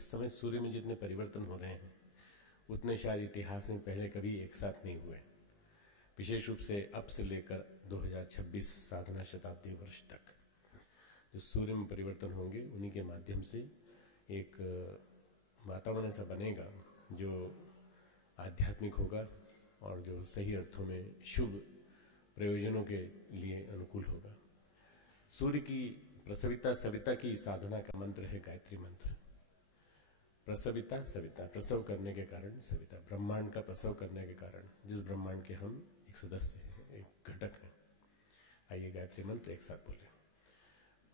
इस समय सूर्य में जितने परिवर्तन हो रहे हैं उतने शायद इतिहास में पहले कभी एक साथ नहीं हुए, विशेष रूप से अब से लेकर 2026 साधना शताब्दी वर्ष तक जो सूर्य में परिवर्तन होंगे उन्हीं के माध्यम से एक वातावरण ऐसा बनेगा जो आध्यात्मिक होगा और जो सही अर्थों में शुभ प्रयोजनों के लिए अनुकूल होगा। सूर्य की प्रसविता सविता की साधना का मंत्र है गायत्री मंत्र। प्रसविता सविता, प्रसव करने के कारण सविता, ब्रह्मांड का प्रसव करने के कारण, जिस ब्रह्मांड के हम एक सदस्य हैं, एक घटक हैं। आइए गायत्री मंत्र एक साथ बोले।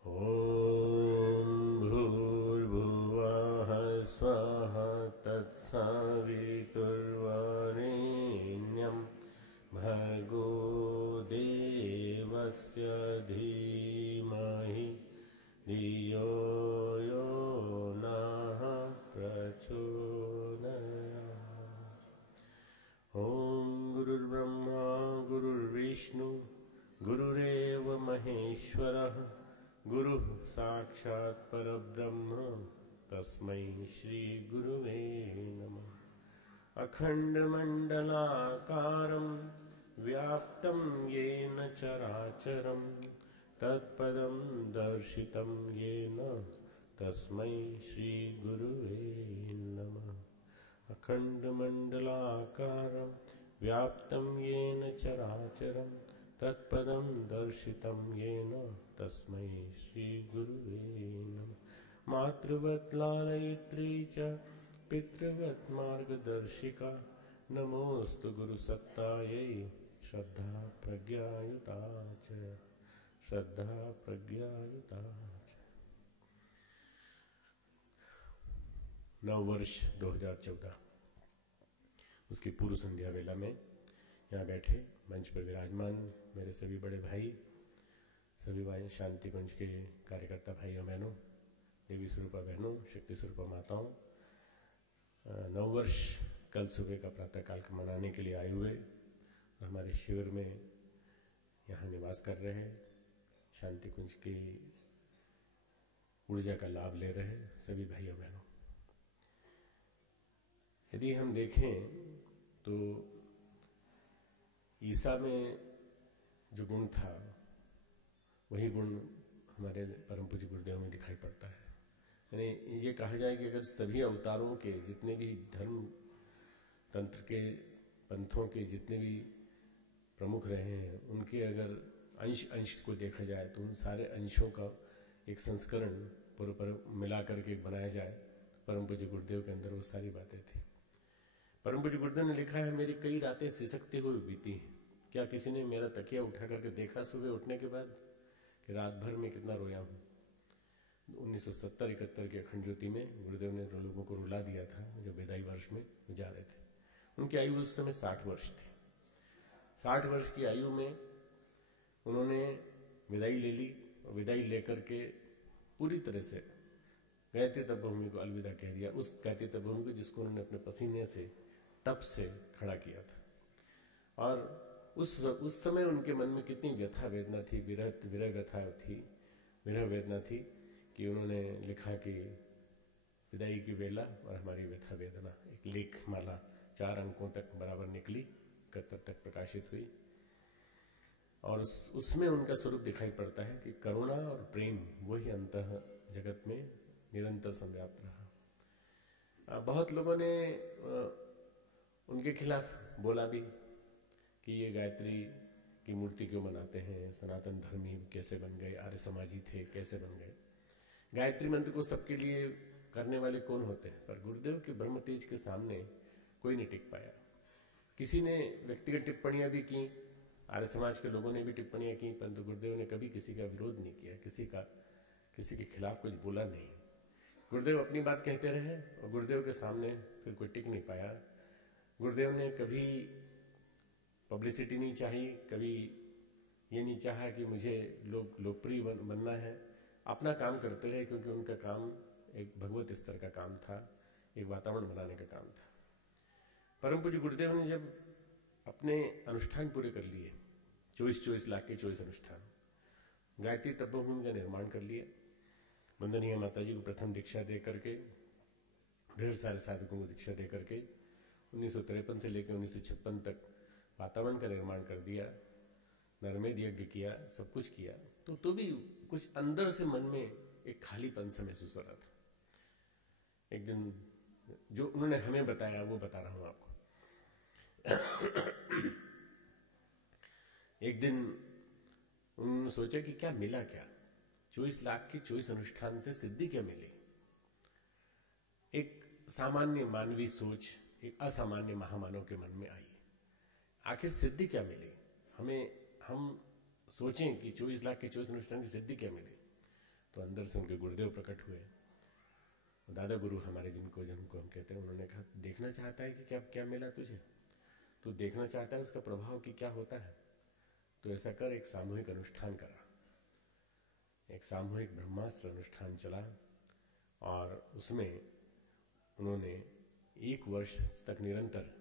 ओम भूर्भुवः स्वः तत्सवितुर्वरेण्यं भर्गो देवस्य धीमहि धियो यो नः प्रचोदयात्। ओम गुरुर्ब्रह्मा गुरुर्विष्णु गुरुरेव महेश्वरः गुरुः साक्षात् परब्रह्म तस्मै श्री गुरुवे नमः। अखण्डमण्डलाकारं व्याप्तं येन चराचरं तत्पदं दर्शितं येन तस्मै श्री गुरुवे नमः। अखण्डमण्डलाकारं व्याप्तं येन चराचरं तत्पदं दर्शितं येन तस्मै श्री गुरुवे नमः। मातृवत् लालयित्री च पितृवत् मार्गदर्शिका नमोस्तु गुरुसत्तायै श्रद्धा प्रज्ञायुता च, श्रद्धा प्रज्ञायुता च। नववर्ष 2014 उसकी पूर्व संध्या वेला में यहाँ बैठे मंच पर विराजमान मेरे सभी बड़े भाई, सभी भाई शांति कुंज के कार्यकर्ता भाइयों बहनों, देवी स्वरूपा बहनों, शक्ति स्वरूपा माताओं, नववर्ष कल सुबह का प्रातःकाल का मनाने के लिए आए हुए हमारे शिविर में यहाँ निवास कर रहे हैं, शांति कुंज की ऊर्जा का लाभ ले रहे सभी भाइयों बहनों। यदि हम देखें तो ईसा में जो गुण था वही गुण हमारे परम पूज्य गुरुदेव में दिखाई पड़ता है। यानी ये कहा जाए कि अगर सभी अवतारों के जितने भी धर्म तंत्र के पंथों के जितने भी प्रमुख रहे हैं उनके अगर अंश अंश को देखा जाए तो उन सारे अंशों का एक संस्करण पूर्व मिला करके बनाया जाए, परम पूज्य गुरुदेव के अंदर वो सारी बातें थी। परम पूज्य गुरुदेव ने लिखा है, मेरी कई रातें सिसकते हुए बीती हैं। क्या किसी ने मेरा तकिया उठा करके देखा सुबह उठने के बाद कि रात भर में कितना रोया हूं। 1970-71 के अखंड ज्योति में गुरुदेव ने लोगों को रुला दिया था जब विदाई वर्ष में जा रहे थे। उनकी आयु उस समय 60 वर्ष थी। 60 वर्ष की आयु में उन्होंने विदाई ले ली और विदाई लेकर के पूरी तरह से गायत्री तपोभूमि को अलविदा कह दिया। उस गायत्री तपोभूमि को जिसको उन्होंने अपने पसीने से तप से खड़ा किया था। और उस समय उनके मन में कितनी व्यथा वेदना थी, विरह व्यथा थी, विरह वेदना थी कि उन्होंने लिखा कि विदाई की वेला और हमारी व्यथा वेदना, एक लेख माला 4 अंकों तक बराबर निकली, 71 तक प्रकाशित हुई। और उसमें उनका स्वरूप दिखाई पड़ता है कि करुणा और प्रेम वही अंतः जगत में निरंतर संव्याप्त रहा। बहुत लोगों ने उनके खिलाफ बोला भी कि ये गायत्री की मूर्ति क्यों बनाते हैं, सनातन धर्मी कैसे बन गए, आर्य समाजी थे कैसे बन गए, गायत्री मंत्र को सबके लिए करने वाले कौन होते हैं। पर गुरुदेव के ब्रह्म तेज के सामने कोई नहीं टिक पाया। किसी ने व्यक्तिगत टिप्पणियां भी की, आर्य समाज के लोगों ने भी टिप्पणियां की, परंतु गुरुदेव ने कभी किसी का विरोध नहीं किया, किसी के खिलाफ कुछ बोला नहीं। गुरुदेव अपनी बात कहते रहे और गुरुदेव के सामने फिर कोई टिक नहीं पाया। गुरुदेव ने कभी पब्लिसिटी नहीं चाही, कभी ये नहीं चाहा कि मुझे लोकप्रिय बनना है। अपना काम करते रहे क्योंकि उनका काम एक भगवत स्तर का काम था, एक वातावरण बनाने का काम था। परम पूज्य गुरुदेव ने जब अपने अनुष्ठान पूरे कर लिए, 24 लाख के 24 अनुष्ठान, गायत्री तपोभूमि का निर्माण कर लिया, वंदनीय माताजी को प्रथम दीक्षा दे करके ढेर सारे साधकों को दीक्षा दे करके 1953 से लेकर 1956 तक वातावरण का निर्माण कर दिया, नरमेद यज्ञ किया, सब कुछ किया, तो भी कुछ अंदर से मन में एक खालीपन सा महसूस हो रहा था। एक दिन जो उन्होंने हमें बताया वो बता रहा हूं आपको। एक दिन उन्होंने सोचा कि क्या मिला, क्या 24 लाख के 24 अनुष्ठान से सिद्धि क्या मिली। एक सामान्य मानवीय सोच एक असामान्य महामानव के मन में आई, आखिर सिद्धि क्या मिली हम सोचें कि 24 लाख के 24 अनुष्ठान की सिद्धि क्या मिली। तो अंदर से उनके गुरुदेव प्रकट हुए, दादा गुरु हमारे जिनको हम कहते हैं। उन्होंने कहा, देखना चाहता है कि क्या मिला तुझे, तू देखना चाहता है उसका प्रभाव कि क्या होता है, तो ऐसा कर, एक सामूहिक अनुष्ठान करा। एक सामूहिक ब्रह्मास्त्र अनुष्ठान चला और उसमें उन्होंने 1 वर्ष तक निरंतर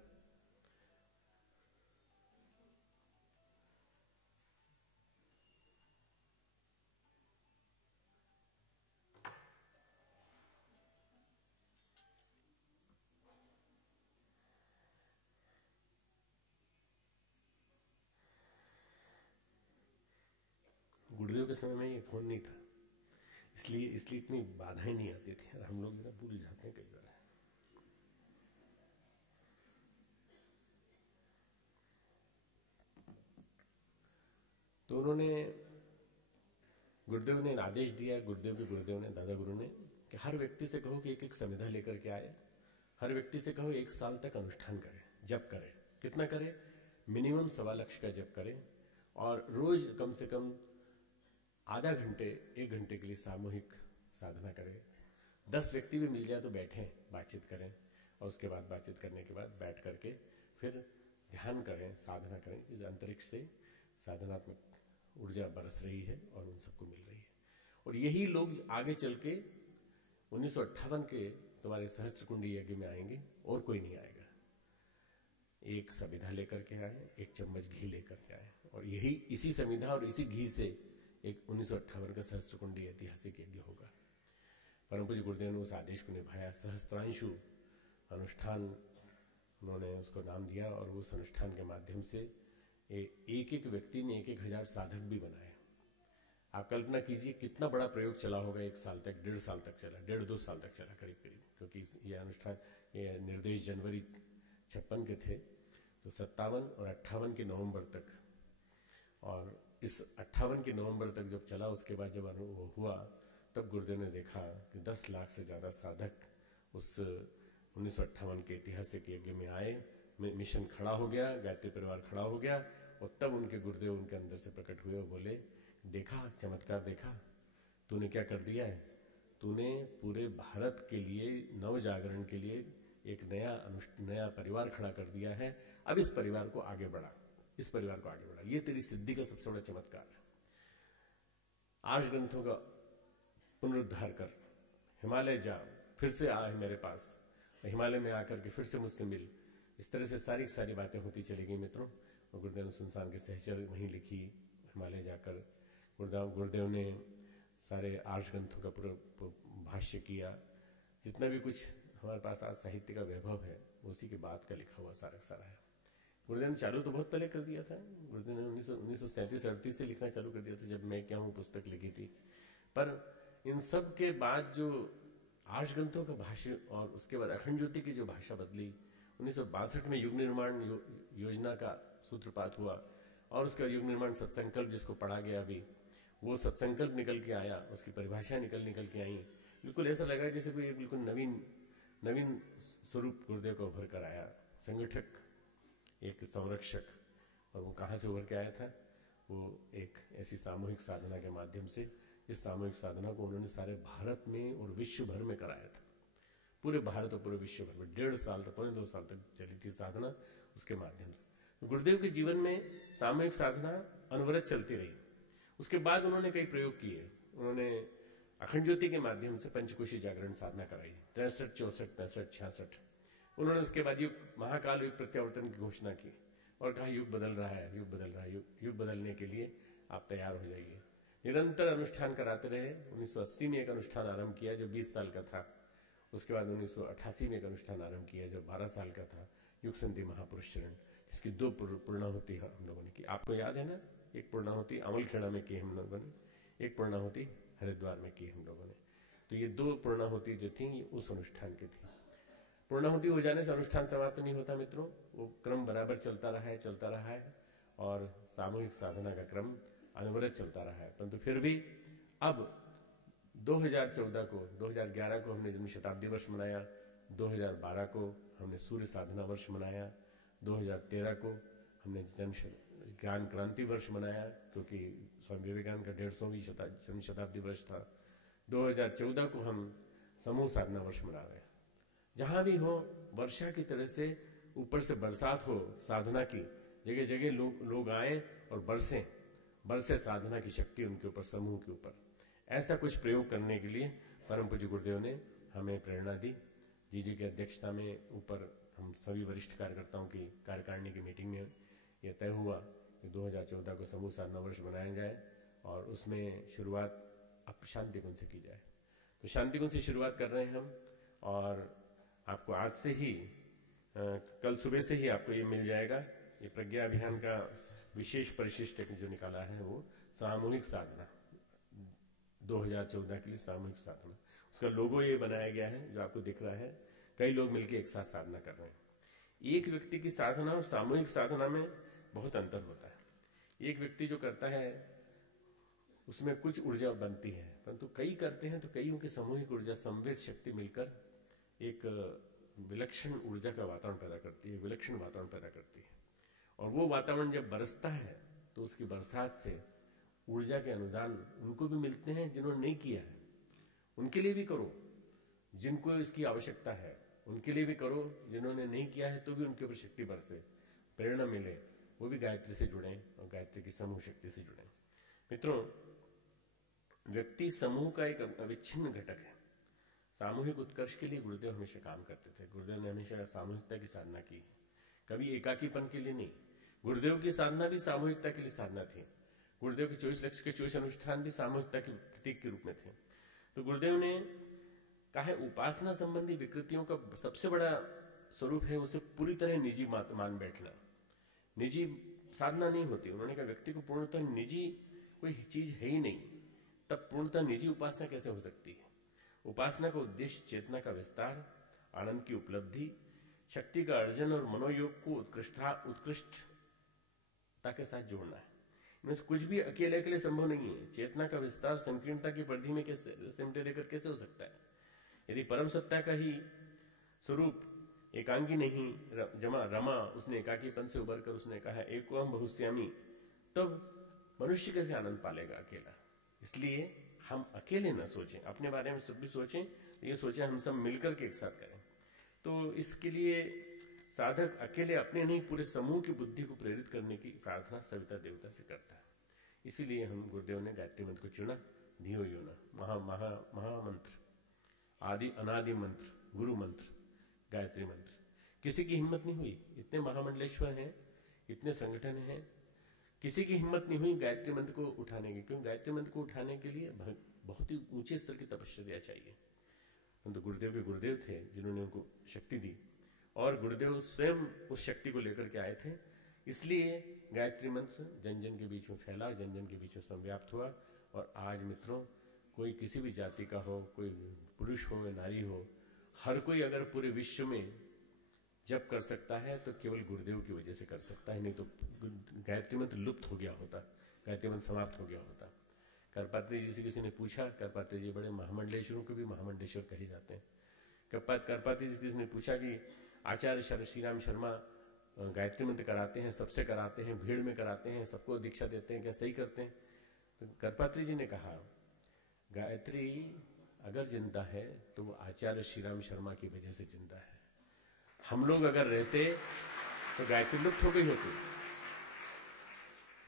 गुरुदेव के समय में ये फोन नहीं था, इसलिए इतनी बाधाएं नहीं आती थी और हम लोग भूल जाते हैं कई बार। तो उन्होंने, गुरुदेव ने आदेश दिया, गुरुदेव ने, दादा गुरु ने, कि हर व्यक्ति से कहो कि एक संविधा लेकर के आए, हर व्यक्ति से कहो 1 साल तक अनुष्ठान करे, जप करे। कितना करे? मिनिमम 1.25 लाख का जप करे और रोज कम से कम आधा घंटे 1 घंटे के लिए सामूहिक साधना करें। 10 व्यक्ति भी मिल जाए तो बैठें, बातचीत करें और उसके बाद बातचीत करने के बाद बैठ करके फिर ध्यान करें, साधना करें। इस अंतरिक्ष से साधनात्मक ऊर्जा बरस रही है और उन सबको मिल रही है। और यही लोग आगे चल के 1958 के तुम्हारे सहस्त्र कुंडी यज्ञ में आएंगे और कोई नहीं आएगा। एक संविधा लेकर के आए, 1 चम्मच घी लेकर के आए और यही इसी संविधा और इसी घी से एक 1958 का सहस्त्र कुंडी ऐतिहासिक यज्ञ होगा। परम पूज्य गुरुदेव ने उस आदेश को निभाया। सहस्त्रांशु अनुष्ठान उन्होंने उसको नाम दिया और उस अनुष्ठान के माध्यम से एक व्यक्ति ने 1,000 साधक भी बनाए। आप कल्पना कीजिए कितना बड़ा प्रयोग चला होगा। 1 साल तक, 1.5 साल तक चला, 1.5-2 साल तक चला करीब, क्योंकि ये अनुष्ठान, ये निर्देश जनवरी 56 के थे, तो 57 और 58 के नवंबर तक, और इस 58 के नवंबर तक जब चला, उसके बाद जब अनुभव हुआ तब गुरुदेव ने देखा कि 10 लाख से ज्यादा साधक उस 1958 के ऐतिहासिक यज्ञ में आए। मिशन खड़ा हो गया, गायत्री परिवार खड़ा हो गया और तब उनके गुरुदेव उनके अंदर से प्रकट हुए और बोले, देखा चमत्कार, देखा तूने क्या कर दिया है, तूने पूरे भारत के लिए नव जागरण के लिए एक नया परिवार खड़ा कर दिया है। अब इस परिवार को आगे बढ़ा, इस परिवार को आगे बढ़ा। ये तेरी सिद्धि का सबसे बड़ा चमत्कार है। आर्ष ग्रंथों का पुनरुद्धार कर, हिमालय जा, फिर से आ मेरे पास, हिमालय में आकर के फिर से मुझसे मिल। इस तरह से सारी बातें होती चली गई मित्रों। और गुरुदेव ने सुनसान के सहचर वहीं लिखी, हिमालय जाकर गुरुदेव ने सारे आर्ष ग्रंथों का पूरा भाष्य किया। जितना भी कुछ हमारे पास आज साहित्य का वैभव है उसी के बाद का लिखा हुआ सारा है। गुरुदेव ने चालू तो बहुत पहले कर दिया था। गुरुदेव ने 1937-38 से लिखना चालू कर दिया था, जब मैं क्या हूं पुस्तक लिखी थी। पर इन सब के बाद जो आर्ष ग्रंथों का भाष्य और उसके बाद अखंड ज्योति की जो भाषा बदली, 1962 में युग निर्माण योजना का सूत्रपात हुआ और उसका युग निर्माण सत्संकल्प जिसको पढ़ा गया अभी, वो सत्संकल्प निकल के आया, उसकी परिभाषा निकल के आई। बिल्कुल ऐसा लगा जैसे कोई बिल्कुल नवीन स्वरूप गुरुदेव का उभर कर आया, संगठक, एक संरक्षक। और वो कहां से उभर के आया था? वो एक ऐसी सामूहिक साधना के माध्यम से, इस सामूहिक साधना को उन्होंने सारे भारत में और विश्व भर में कराया था। पूरे भारत और पूरे विश्व भर में 1.5 साल तक, 2 साल तक चली थी साधना उसके माध्यम से। गुरुदेव के जीवन में सामूहिक साधना अनवरत चलती रही। उसके बाद उन्होंने कई प्रयोग किए। उन्होंने अखंड ज्योति के माध्यम से पंचकोशी जागरण साधना कराई, 63, 64, 65, 66। उन्होंने उसके बाद महाकाल युग प्रत्यावर्तन की घोषणा की और कहा युग बदल रहा है, युग बदलने के लिए आप तैयार हो जाइए। निरंतर अनुष्ठान कराते रहे। 1980 में एक अनुष्ठान आरंभ किया जो 20 साल का था। उसके बाद 1988 में एक अनुष्ठान आरंभ किया जब 12 साल का था, युग संधि महापुरुष चरण, जिसकी 2 पूर्णाहुति हम लोगों ने की। आपको याद है ना, एक पूर्णाहुति अमलखेड़ा में की हम लोगों ने, एक पूर्णाहुति हरिद्वार में की हम लोगों ने। तो ये 2 पूर्णाहुति जो थी ये उस अनुष्ठान की थी। पूर्णाहुति हो जाने से अनुष्ठान समाप्त नहीं होता मित्रों, वो क्रम बराबर चलता रहा है और सामूहिक साधना का क्रम अनवरत चलता रहा है। परंतु फिर भी अब 2011 को हमने जन्म शताब्दी वर्ष मनाया, 2012 को हमने सूर्य साधना वर्ष मनाया, 2013 को हमने ज्ञान क्रांति वर्ष मनाया क्योंकि स्वामी विवेकानंद का 150वीं जन्म शताब्दी वर्ष था। 2014 को हम समूह साधना वर्ष मना रहे हैं। जहां भी हो वर्षा की तरह से ऊपर से बरसात हो साधना की, जगह जगह लोग आए और बरसे साधना की शक्ति उनके ऊपर, समूह के ऊपर। ऐसा कुछ प्रयोग करने के लिए परम पूज्य गुरुदेव ने हमें प्रेरणा दी। जी की अध्यक्षता में ऊपर हम सभी वरिष्ठ कार्यकर्ताओं की कार्यकारिणी की मीटिंग में यह तय हुआ कि 2014 को समूह साधना वर्ष मनाया जाए और उसमें शुरुआत अब शांति कुंज से की जाए। तो शांति कुंज से शुरुआत कर रहे हैं हम, और आपको आज से ही कल सुबह से ही आपको ये मिल जाएगा। ये प्रज्ञा अभियान का विशेष परिशिष्ट जो निकाला है वो सामूहिक साधना 2014 के लिए सामूहिक साधना, उसका लोगो ये बनाया गया है जो आपको दिख रहा है। कई लोग मिलकर एक साथ साधना कर रहे हैं। एक व्यक्ति की साधना और सामूहिक साधना में बहुत अंतर होता है। एक व्यक्ति जो करता है उसमें कुछ ऊर्जा बनती है, परंतु कई करते हैं तो कईयों की सामूहिक ऊर्जा, संवेद शक्ति मिलकर एक विलक्षण ऊर्जा का वातावरण पैदा करती है, विलक्षण वातावरण पैदा करती है। और वो वातावरण जब बरसता है तो उसकी बरसात से ऊर्जा के अनुदान उनको भी मिलते हैं जिन्होंने नहीं किया है, उनके लिए भी करो। जिनको इसकी आवश्यकता है उनके लिए भी करो, जिन्होंने नहीं किया है तो भी उनके ऊपर शक्ति बरसे, प्रेरणा मिले, वो भी गायत्री से जुड़े और गायत्री की समूह शक्ति से जुड़े। मित्रों, व्यक्ति समूह का एक अविच्छिन्न घटक है। सामूहिक उत्कर्ष के लिए गुरुदेव हमेशा काम करते थे। गुरुदेव ने हमेशा सामूहिकता की साधना की, कभी एकाकीपन के लिए नहीं। गुरुदेव की साधना भी सामूहिकता के लिए साधना थी। गुरुदेव के 24 लक्ष्य के 24 अनुष्ठान भी सामूहिकता के प्रतीक के रूप में थे। तो गुरुदेव ने कहा है उपासना संबंधी विकृतियों का सबसे बड़ा स्वरूप है उसे पूरी तरह निजी मान बैठना। निजी साधना नहीं होती। उन्होंने कहा व्यक्ति को पूर्णतः निजी कोई चीज है ही नहीं, तब पूर्णतः निजी उपासना कैसे हो सकती है। उपासना का उद्देश्य चेतना का विस्तार, आनंद की उपलब्धि, शक्ति का अर्जन और मनोयोग को उत्कृष्टता के साथ जोड़ना है। इनमें कुछ भी अकेले अकेले संभव नहीं है। चेतना का विस्तार संकीर्णता की परिधि में कैसे सिमटे रहकर कैसे हो सकता है। यदि परम सत्ता का ही स्वरूप एकांगी नहीं रमा, उसने एकाकीपन से उबरकर उसने कहा एको हम बहुश्यामी, तब मनुष्य कैसे आनंद पालेगा अकेला। इसलिए हम अकेले न सोचें, अपने बारे में सब भी सोचें, ये सोचें हम सब मिलकर के एक साथ करें। तो इसके लिए साधक अकेले अपने नहीं पूरे समूह की बुद्धि को प्रेरित करने की प्रार्थना सविता देवता से करता है। इसीलिए हम गुरुदेव ने गायत्री मंत्र को चुना। धियो यो न महामंत्र, आदि अनादि मंत्र, गुरु मंत्र, गायत्री मंत्र। किसी की हिम्मत नहीं हुई, इतने महामंडलेश्वर हैं, इतने संगठन हैं, किसी की हिम्मत नहीं हुई गायत्री मंत्र को उठाने की, क्योंकि गायत्री मंत्र को उठाने के लिए बहुत ही ऊंचे स्तर की तपस्या चाहिए। तो गुरुदेव के गुरुदेव थे जिन्होंने उनको शक्ति दी, और गुरुदेव स्वयं उस शक्ति को लेकर के आए थे। इसलिए गायत्री मंत्र जन जन के बीच में फैला, जन जन के बीच में संव्याप्त हुआ। और आज मित्रों, कोई किसी भी जाति का हो, कोई पुरुष हो या नारी हो, हर कोई अगर पूरे विश्व में जप कर सकता है तो केवल गुरुदेव की वजह से कर सकता है, नहीं तो गायत्री मंत्र लुप्त हो गया होता, गायत्री मंत्र समाप्त हो गया होता। करपात्री जी से किसी ने पूछा, करपात्री जी बड़े महामंडलेश्वरों को भी महामंडलेश्वर कहे जाते हैं। करपात्री जी से किसी ने पूछा कि आचार्य श्री राम शर्मा गायत्री मंत्र कराते हैं, सबसे कराते हैं, भीड़ में कराते हैं, सबको दीक्षा देते हैं, क्या सही करते हैं? तो करपात्री जी ने कहा गायत्री अगर जिंदा है तो वो आचार्य श्री राम शर्मा की वजह से जिंदा है। हम लोग अगर रहते तो गायत्री लुप्त हो गई होती,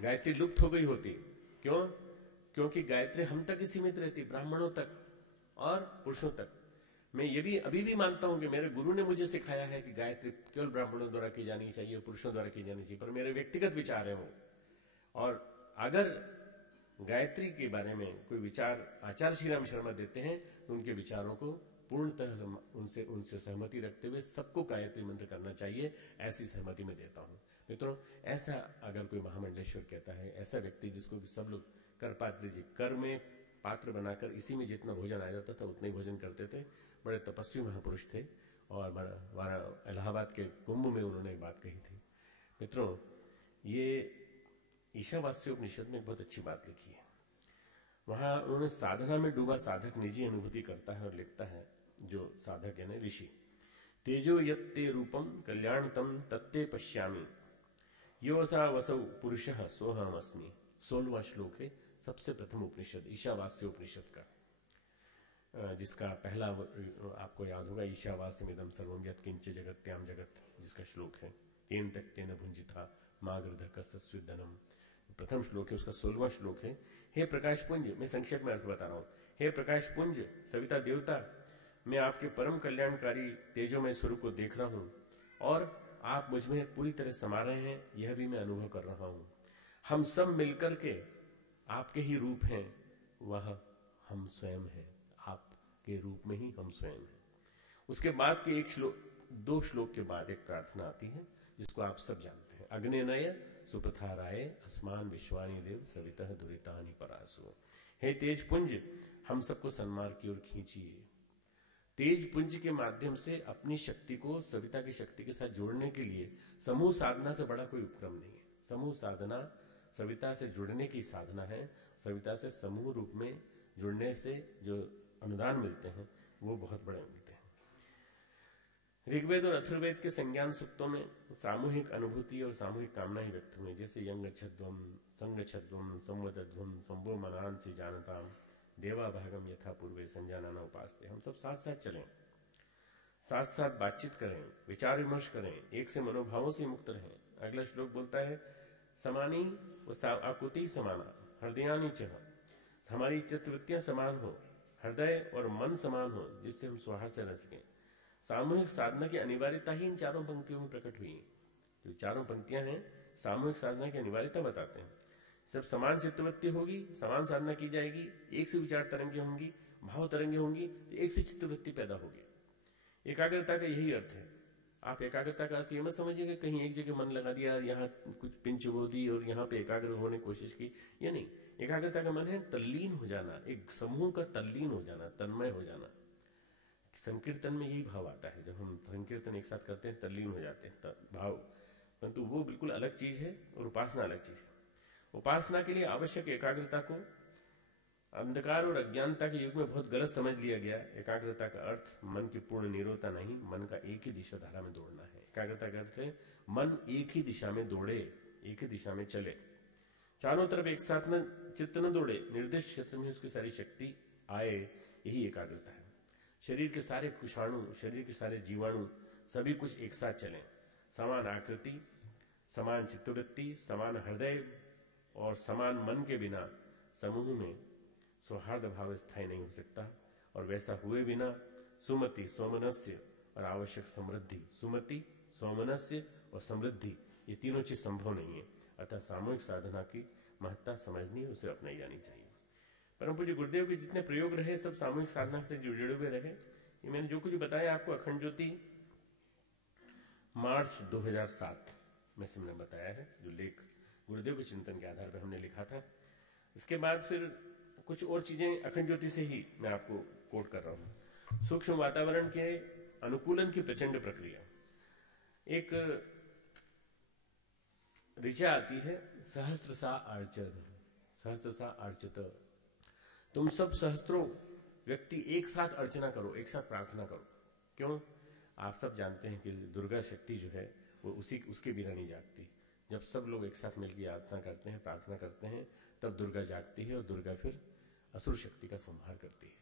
गायत्री लुप्त हो गई होती। क्यों? क्योंकि गायत्री हम तक ही सीमित रहती, ब्राह्मणों तक और पुरुषों तक। मैं ये भी अभी भी मानता हूं कि मेरे गुरु ने मुझे सिखाया है कि गायत्री केवल ब्राह्मणों द्वारा की जानी चाहिए, पुरुषों द्वारा की जानी चाहिए, पर मेरे व्यक्तिगत विचार है वो। और अगर गायत्री के बारे में कोई विचार आचार्य श्री राम शर्मा देते हैं तो उनके विचारों को पूर्णतः उनसे उनसे सहमति रखते हुए सबको गायत्री मंत्र करना चाहिए, ऐसी सहमति मैं देता हूं। मित्रों, ऐसा अगर कोई महामंडलेश्वर कहता है, ऐसा व्यक्ति जिसको सब लोग कर पात्र जी, कर में पात्र बनाकर इसी में जितना भोजन आ जाता था उतना ही भोजन करते थे, बड़े तपस्वी महापुरुष थे, और इलाहाबाद के कुंभ में उन्होंने एक बात कही थी। मित्रों, ये ईशावास्योपनिषद में बहुत अच्छी बात लिखी है। वहां उन्होंने साधना में डूबा साधक निजी अनुभूति करता है और लिखता है, जो साधक है ऋषि, तेजो यत्ते रूपम कल्याणतम तत्ते पश्यामि योसा वसौ पुरुषः सोहम अस्मि। 16वां श्लोक है सबसे प्रथम उपनिषद ईशावास्योपनिषद का, जिसका पहला आपको याद होगा, ईशावास्यमिदं सर्वं यत्किंच जगत्याम जगत, जिसका श्लोक है तेन त्यक्तेन भुंजिता मागर्धकस्स्विदनम। प्रथम श्लोक है, उसका 16वां श्लोक है, हे प्रकाश पुंज, मैं संक्षेप में अर्थ बता रहा हूं, हे प्रकाश पुंज सविता देवता, मैं आपके परम कल्याणकारी तेजोमय स्वरूप को देख रहा हूं और आप मुझ में पूरी तरह समा रहे हैं, यह भी मैं अनुभव कर रहा हूं। हम सब मिलकर के आपके ही रूप हैं, वह हम स्वयं हैं, आपके रूप में ही हम स्वयं हैं। उसके बाद के एक श्लोक, 2 श्लोक के बाद एक प्रार्थना आती है जिसको आप सब जानते हैं, अग्नेनय सुप्रथाराय अस्मान विश्वानि देव सवितः दुरितानि परासु। हे तेज पुंज, हम सबको सन्मार्ग की ओर खींचिए। तेज पुंज के माध्यम से अपनी शक्ति को सविता की शक्ति के साथ जोड़ने के लिए समूह साधना से बड़ा कोई उपक्रम नहीं है। समूह साधना सविता से जुड़ने की साधना है। सविता से समूह रूप में जुड़ने से जो अनुदान मिलते हैं वो बहुत बड़े मिलते हैं। ऋग्वेद और अथर्ववेद के संज्ञान सूक्तों में सामूहिक अनुभूति और सामूहिक कामना ही व्यक्त हुई, जैसे यंग छद्वम संग छद्वम संवदध्वम संभो मनांसी जानताम देवा भागम यथा पूर्वे संजाना उपासते। हम सब साथ साथ चलें, साथ साथ बातचीत करें, विचार विमर्श करें, एक से मनोभावों से मुक्त रहें। अगला श्लोक बोलता है, समानी व आकुति समाना हृदयानि चह, हमारी चित्तवृत्तियां समान हो, हृदय और मन समान हो, जिससे हम स्वाहा से रह सकें। सामूहिक साधना की अनिवार्यता ही इन चारों पंक्तियों में प्रकट हुई है। जो चारों पंक्तियां हैं सामूहिक साधना की अनिवार्यता बताते हैं। सब समान चित्तवृत्ति होगी, समान साधना की जाएगी, एक से विचार तरंगे होंगी, भाव तरंगे होंगी, तो एक से चित्तवृत्ति पैदा होगी। एकाग्रता का यही अर्थ है। आप एकाग्रता का अर्थ ये मत समझिएगा कहीं एक जगह मन लगा दिया, यहाँ कुछ पिंच बो दी और यहाँ पे एकाग्र होने की कोशिश की, ये नहीं। एकाग्रता का मन है तल्लीन हो जाना, एक समूह का तल्लीन हो जाना, तन्मय हो जाना। संकीर्तन में यही भाव आता है, जब हम संकीर्तन एक साथ करते हैं तल्लीन हो जाते हैं भाव, परंतु वो बिल्कुल अलग चीज है और उपासना अलग चीज है। उपासना के लिए आवश्यक एकाग्रता को अंधकार और अज्ञानता के युग में बहुत गलत समझ लिया गया। एकाग्रता का अर्थ मन की पूर्ण निरोधता नहीं, मन का एक ही दिशा धारा में दौड़ना है। एकाग्रता का अर्थ है मन एक ही दिशा में दौड़े, एक ही दिशा में चले, चारों तरफ एक साथ न चित्त न दौड़े, निर्दिष्ट क्षेत्र में उसकी सारी शक्ति आए, यही एकाग्रता है। शरीर के सारे कुषाणु, शरीर के सारे जीवाणु सभी कुछ एक साथ चलें, समान आकृति, समान चित्तवृत्ति, समान हृदय और समान मन के बिना समूह में सौहार्द भाव स्थायी नहीं हो सकता। और वैसा हुए बिना सुमति, सौमनस्य और आवश्यक समृद्धि, सुमति, सौमनस्य और समृद्धि, ये तीनों चीज संभव नहीं है। अतः सामूहिक साधना की महत्ता समझनी है, उसे अपनाई जानी चाहिए। परम पूज्य गुरुदेव के जितने प्रयोग रहे सब सामूहिक साधना से जुड़े हुए रहे। ये मैंने जो कुछ बताया आपको, अखंड ज्योति मार्च 2007 में से मैंने बताया है, जो लेख गुरुदेव के चिंतन के आधार पर हमने लिखा था। इसके बाद फिर कुछ और चीजें अखंड ज्योति से ही मैं आपको कोट कर रहा हूं। सूक्ष्म वातावरण के अनुकूलन की प्रचंड प्रक्रिया। एक ऋचा आती है, सहस्त्रसा अर्चत, सहस्त्रसा अर्चत। तुम सब सहस्त्रों व्यक्ति एक साथ अर्चना करो, एक साथ प्रार्थना करो। क्यों? आप सब जानते हैं कि दुर्गा शक्ति जो है वो उसके बिना नहीं जागती। जब सब लोग एक साथ मिलकर आराधना करते हैं, प्रार्थना करते हैं, तब दुर्गा जागती है और दुर्गा फिर असुर शक्ति का संहार करती है।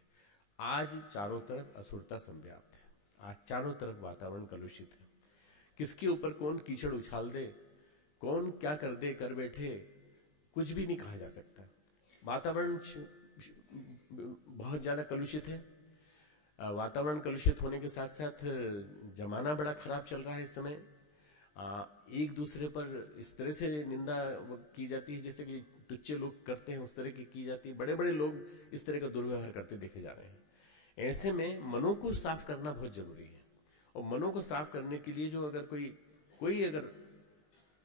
आज चारों तरफ असुरता संव्याप्त है, आज चारों तरफ वातावरण कलुषित है। किसके ऊपर कौन कीचड़ उछाल दे, कौन क्या कर दे, कर बैठे, कुछ भी नहीं कहा जा सकता। वातावरण बहुत ज्यादा कलुषित है। वातावरण कलुषित होने के साथ साथ जमाना बड़ा खराब चल रहा है इस समय। एक दूसरे पर इस तरह से निंदा की जाती है जैसे कि टुच्चे लोग करते हैं, उस तरह की जाती है। बड़े बड़े लोग इस तरह का दुर्व्यवहार करते देखे जा रहे हैं। ऐसे में मनों को साफ करना बहुत जरूरी है। और मनों को साफ करने के लिए जो अगर कोई अगर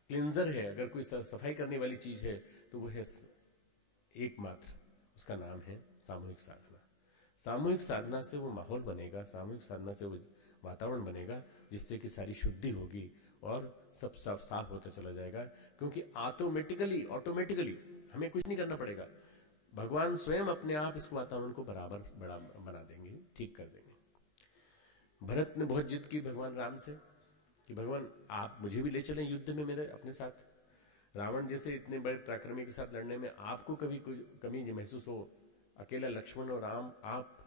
क्लिंजर है, अगर कोई सफाई करने वाली चीज है, तो वो है एकमात्र, उसका नाम है सामूहिक साधना। सामूहिक साधना से वो माहौल बनेगा, सामूहिक साधना से वो वातावरण बनेगा जिससे कि सारी शुद्धि होगी और सब साफ होता चला जाएगा। क्योंकि ऑटोमेटिकली हमें कुछ नहीं करना पड़ेगा, भगवान स्वयं अपने आप इस वातावरण को बराबर बड़ा बना देंगे, ठीक कर देंगे। भरत ने बहुत जिद की भगवान राम से कि भगवान आप मुझे भी ले चलें युद्ध में मेरे अपने साथ। रावण जैसे इतने बड़े पराक्रमी के साथ लड़ने में आपको कभी कुछ कमी महसूस हो, अकेला लक्ष्मण और राम आप,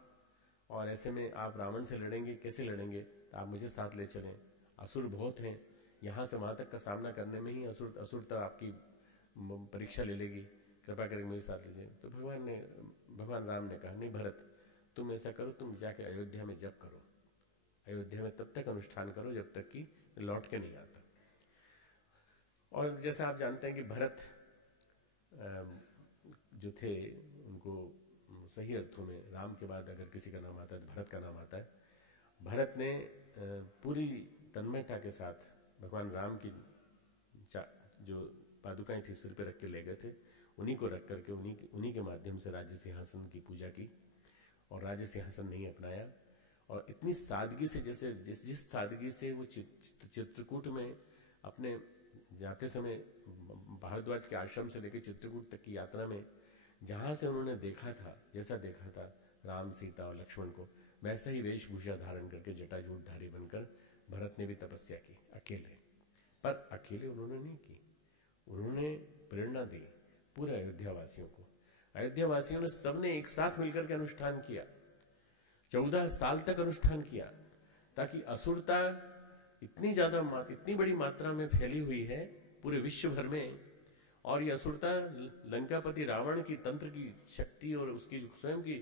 और ऐसे में आप रावण से लड़ेंगे, कैसे लड़ेंगे? तो आप मुझे साथ ले चलें, असुर बहुत हैं, यहां से वहां तक का सामना करने में ही असुरता आपकी परीक्षा ले लेगी, कृपा करके मुझे साथ लीजिए। तो भगवान राम ने कहा, नहीं भरत, तुम ऐसा करो, तुम जाके अयोध्या में जप करो, अयोध्या में तब तक अनुष्ठान करो जब तक कि लौट के नहीं आता। और जैसा आप जानते हैं कि भरत जो थे, उनको सही अर्थों में राम के बाद अगर किसी का नाम आता है तो भरत का नाम आता है। भरत ने पूरी तन्मयता के साथ भगवान राम की जो पादुकाएं थी सिर पे रख के ले गए थे, उन्हीं को रख करके उन्हीं के माध्यम से राज्य सिंहासन की पूजा की और राज्य सिंहासन नहीं अपनाया। और इतनी सादगी से, जैसे जिस सादगी से वो चित्रकूट में अपने जाते समय भारद्वाज के आश्रम से लेकर चित्रकूट तक की यात्रा में जहां से उन्होंने देखा था, जैसा देखा था राम सीता और लक्ष्मण को, वैसा ही वेशभूषा धारण करके जटाजूटधारी बनकर भरत ने भी तपस्या की अकेले। पर अकेले उन्होंने नहीं की, उन्होंने प्रेरणा दी पूरे अयोध्या वासियों को। अयोध्या वासियों ने सबने एक साथ मिलकर के अनुष्ठान किया, 14 साल तक अनुष्ठान किया, ताकि असुरता इतनी बड़ी मात्रा में फैली हुई है पूरे विश्व भर में, और ये असुरता लंकापति रावण की तंत्र की शक्ति और उसकी स्वयं की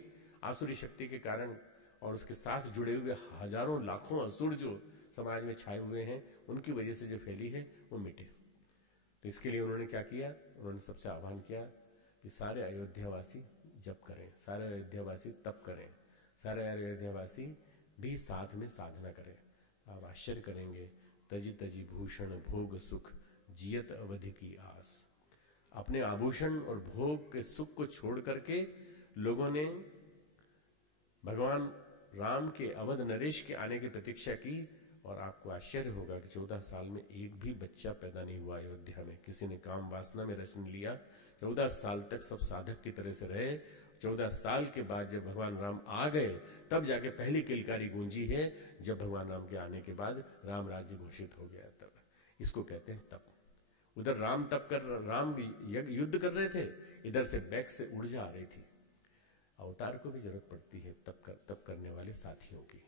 आसुरी शक्ति के कारण और उसके साथ जुड़े हुए हजारों लाखों असुर जो समाज में छाए हुए हैं, उनकी वजह से जो फैली है वो मिटे। तो इसके लिए उन्होंने क्या किया, उन्होंने सबसे आह्वान किया कि सारे अयोध्यावासी जप करें, सारे अयोध्यावासी तप करें, सारे अयोध्यावासी भी साथ में साधना करें। आप आश्चर्य करेंगे, तजी तजी भूषण भोग सुख जियत अवधि की आस। अपने आभूषण और भोग के सुख को छोड़ करके लोगों ने भगवान राम के अवध नरेश के आने की प्रतीक्षा की। और आपको आश्चर्य होगा कि 14 साल में एक भी बच्चा पैदा नहीं हुआ अयोध्या में। किसी ने काम वासना में रच लिया, 14 साल तक सब साधक की तरह से रहे। 14 साल के बाद जब भगवान राम आ गए, तब जाके पहली किलकारी गूंजी है, जब भगवान राम के आने के बाद राम राज्य घोषित हो गया। तब इसको कहते हैं तप। उधर राम युद्ध कर रहे थे, इधर से बैक से ऊर्जा आ रही थी। अवतार को भी जरूरत पड़ती है तप करने वाले साथियों की।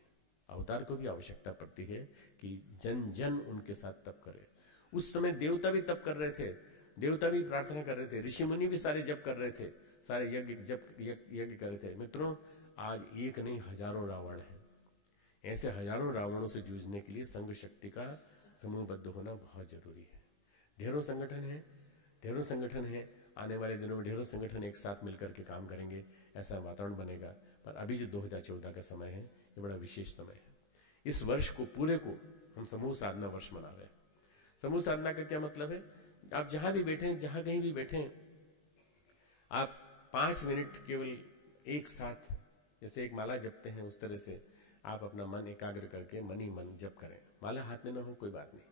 अवतार को भी आवश्यकता पड़ती है कि जन जन उनके साथ तप करे। उस समय देवता भी तप कर रहे थे, देवता भी प्रार्थना कर रहे थे, ऋषि मुनि भी सारे जप कर रहे थे, सारे यज्ञ कर रहे थे। मित्रों, आज एक नहीं हजारों रावण हैं। ऐसे हजारों रावणों से जूझने के लिए संघ शक्ति का समूहबद्ध होना बहुत जरूरी है। ढेरों संगठन है, आने वाले दिनों में ढेरों संगठन एक साथ मिलकर के काम करेंगे, ऐसा वातावरण बनेगा। पर अभी जो 2014 का समय है, ये बड़ा विशेष समय है। इस वर्ष को पूरे को हम समूह साधना वर्ष मना रहे हैं। समूह साधना का क्या मतलब है? आप जहां भी बैठे, जहां कहीं भी बैठे, आप 5 मिनट केवल एक साथ, जैसे एक माला जपते हैं उस तरह से आप अपना मन एकाग्र करके मन ही मन जप करें। माला हाथ में ना हो कोई बात नहीं,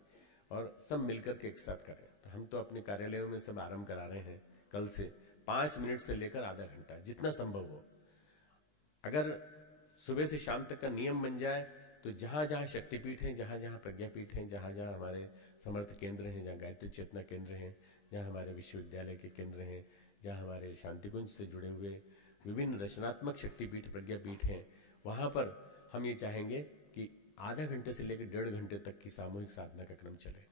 और सब मिलकर के एक साथ करें। तो हम तो अपने कार्यालयों में सब आरंभ करा रहे हैं कल से, 5 मिनट से लेकर आधा घंटा, जितना संभव हो। अगर सुबह से शाम तक का नियम बन जाए तो जहां जहां शक्तिपीठ है, जहां जहां प्रज्ञापीठ है, जहां जहां हमारे समर्थ केंद्र हैं, जहां गायत्री चेतना केंद्र हैं, जहां हमारे विश्वविद्यालय के केंद्र हैं, जहां हमारे शांतिकुंज से जुड़े हुए विभिन्न रचनात्मक शक्तिपीठ प्रज्ञापीठ हैं, वहां पर हम ये चाहेंगे कि आधा घंटे से लेकर 1.5 घंटे तक की सामूहिक साधना का क्रम चले।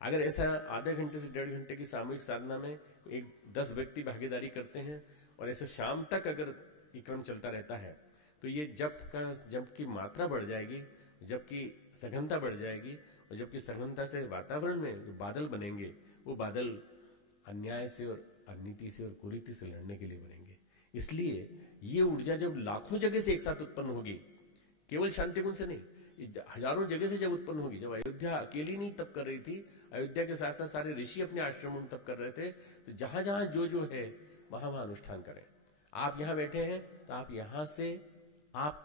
अगर ऐसा आधे घंटे से 1.5 घंटे की सामूहिक साधना में 10 व्यक्ति भागीदारी करते हैं और ऐसे शाम तक अगर ये क्रम चलता रहता है, तो ये जब की मात्रा बढ़ जाएगी, जबकि सघनता बढ़ जाएगी, और जबकि सघनता से वातावरण में जो बादल बनेंगे, वो बादल अन्याय से और अनीति से और कुरीति से लड़ने के लिए बनेंगे। इसलिए ये ऊर्जा जब लाखों जगह से एक साथ उत्पन्न होगी, केवल शांति कुंज से नहीं, हजारों जगह से जब उत्पन्न होगी, जब अयोध्या अकेली नहीं तप कर रही थी, अयोध्या के साथ साथ सारे ऋषि अपने आश्रमों में तप कर रहे थे, तो जहां जहां जो है वहां वहां अनुष्ठान करें। आप यहां बैठे हैं तो आप यहां से आप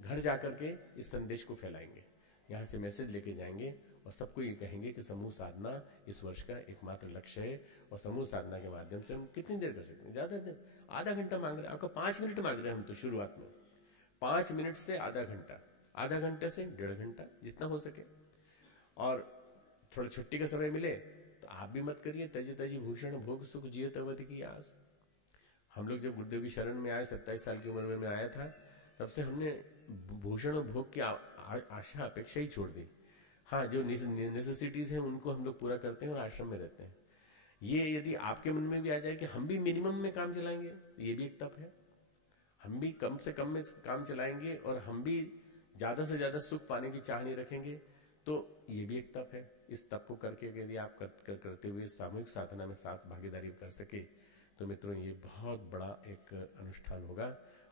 घर जाकर के इस संदेश को फैलाएंगे, यहां से मैसेज लेके जाएंगे और सबको ये कहेंगे कि समूह साधना इस वर्ष का एकमात्र लक्ष्य है। और समूह साधना के माध्यम से हम कितनी देर कर सकते हैं? ज्यादा देर, आधा घंटा मांग रहे हैं, आपका 5 मिनट मांग रहे हैं हम तो शुरुआत में, 5 मिनट से आधा घंटा, आधा घंटे से 1.5 घंटा, जितना हो सके। और थोड़ा छुट्टी का समय मिले तो आप भी मत करिए, तजी तजी भूषण भोग सुख जियत अवधि की आस। हम लोग जब गुरुदेव की शरण में आए, 27 साल की उम्र में मैं आया था, तब से हमने भूषण और भोग की आशा अपेक्षा ही छोड़ दी। हाँ, जो नेसेसिटीज हैं उनको हम लोग पूरा करते हैं और आश्रम में रहते हैं। ये यदि आपके मन में भी आ जाए कि हम भी मिनिमम में काम चलाएंगे, ये भी एक तप है। हम भी कम से कम में काम चलाएंगे और हम भी ज्यादा से ज्यादा सुख पाने की चाह नहीं रखेंगे, तो ये भी एक तप है। इस तप को करके यदि आप करते हुए सामूहिक साधना में साथ भागीदारी कर सके तो मित्रों ये बहुत बड़ा एक अनुष्ठान होगा।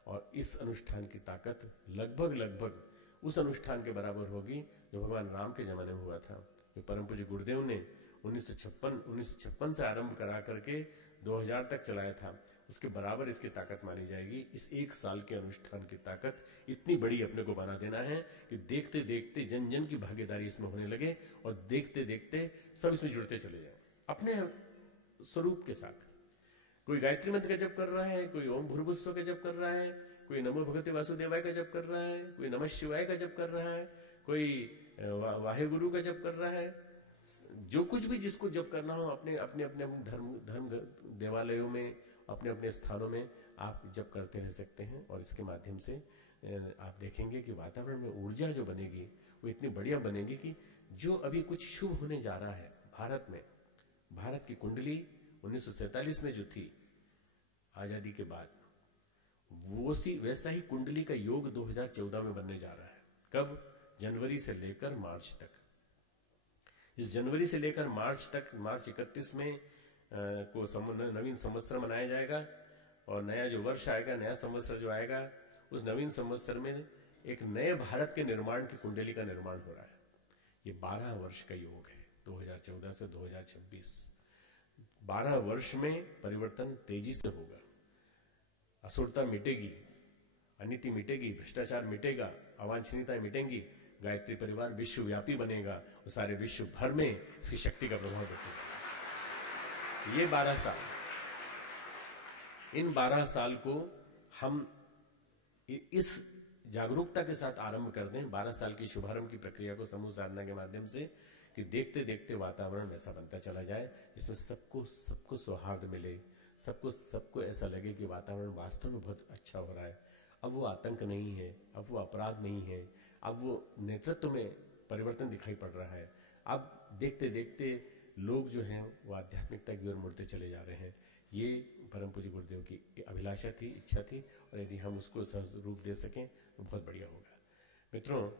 और इस अनुष्ठान की ताकत लगभग उस अनुष्ठान के बराबर होगी जो भगवान राम के जमाने में हुआ था, जो परम पूज्य गुरुदेव ने 1956 से आरंभ करा करके 2000 तक चलाया था, उसके बराबर इसकी ताकत मानी जाएगी। इस 1 साल के अनुष्ठान की ताकत इतनी बड़ी अपने को बना देना है कि देखते देखते जन जन की भागीदारी इसमें होने लगे और देखते देखते सब इसमें जुड़ते चले जाए अपने स्वरूप के साथ। कोई गायत्री मंत्र का जप कर रहा है, कोई ओम भूर्भुवस्सुवः का जप कर रहा है, कोई नमो भगवते वासुदेवाय का जप कर रहा है, कोई नमः शिवाय का जप कर रहा है, कोई वाहेगुरु का जप कर रहा है। जो कुछ भी जिसको जप करना हो अपने अपने अपने धर्म देवालयों में, अपने अपने स्थानों में आप जप करते रह सकते हैं। और इसके माध्यम से आप देखेंगे कि वातावरण में ऊर्जा जो बनेगी वो इतनी बढ़िया बनेगी कि जो अभी कुछ शुभ होने जा रहा है भारत में, भारत की कुंडली 1947 में जो थी आजादी के बाद, वैसा ही कुंडली का योग 2014 में बनने जा रहा है। कब? जनवरी से लेकर मार्च तक। इस जनवरी से लेकर मार्च तक, मार्च 31 में को नवीन संवत्सर मनाया जाएगा और नया जो वर्ष आएगा, नया संवत्सर जो आएगा, उस नवीन संवत्सर में एक नए भारत के निर्माण की कुंडली का निर्माण हो रहा है। ये 12 वर्ष का योग है, 2014 से 2026। 12 वर्ष में परिवर्तन तेजी से होगा। असुरता मिटेगी, अनीति मिटेगी, भ्रष्टाचार मिटेगा, अवांछनीयताएं मिटेंगी, गायत्री परिवार विश्वव्यापी बनेगा और सारे विश्व भर में इसकी शक्ति का प्रभाव दिखेगा। ये 12 साल, इन 12 साल को हम इस जागरूकता के साथ आरंभ कर दें, 12 साल की शुभारंभ की प्रक्रिया को समूह साधना के माध्यम से, कि देखते देखते वातावरण वैसा बनता चला जाए जिसमें सबको सौहार्द मिले, सबको ऐसा लगे कि वातावरण वास्तव में बहुत अच्छा हो रहा है। अब वो आतंक नहीं है, अब वो अपराध नहीं है, अब वो नेतृत्व में परिवर्तन दिखाई पड़ रहा है। अब देखते देखते लोग जो हैं वो आध्यात्मिकता की ओर मुड़ते चले जा रहे हैं। ये परम पूज्य गुरुदेव की अभिलाषा थी, इच्छा थी, और यदि हम उसको सहज रूप दे सकें तो बहुत बढ़िया होगा। मित्रों,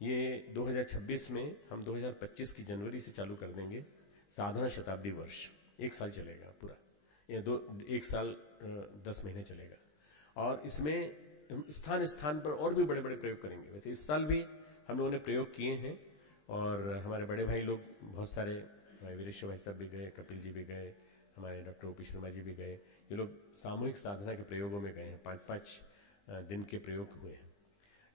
ये 2026 में हम 2025 की जनवरी से चालू कर देंगे साधना शताब्दी वर्ष। 1 साल चलेगा पूरा, ये 1 साल 10 महीने चलेगा। और इसमें स्थान स्थान पर और भी बड़े बड़े प्रयोग करेंगे। वैसे इस साल भी हम लोगों ने प्रयोग किए हैं और हमारे बड़े भाई लोग बहुत सारे, हमारे वीरेश्वर भाई साहब भी गए, कपिल जी भी गए, हमारे डॉक्टर ओपी शर्मा जी भी गए। ये लोग सामूहिक साधना के प्रयोगों में गए हैं, 5-5 दिन के प्रयोग हुए हैं।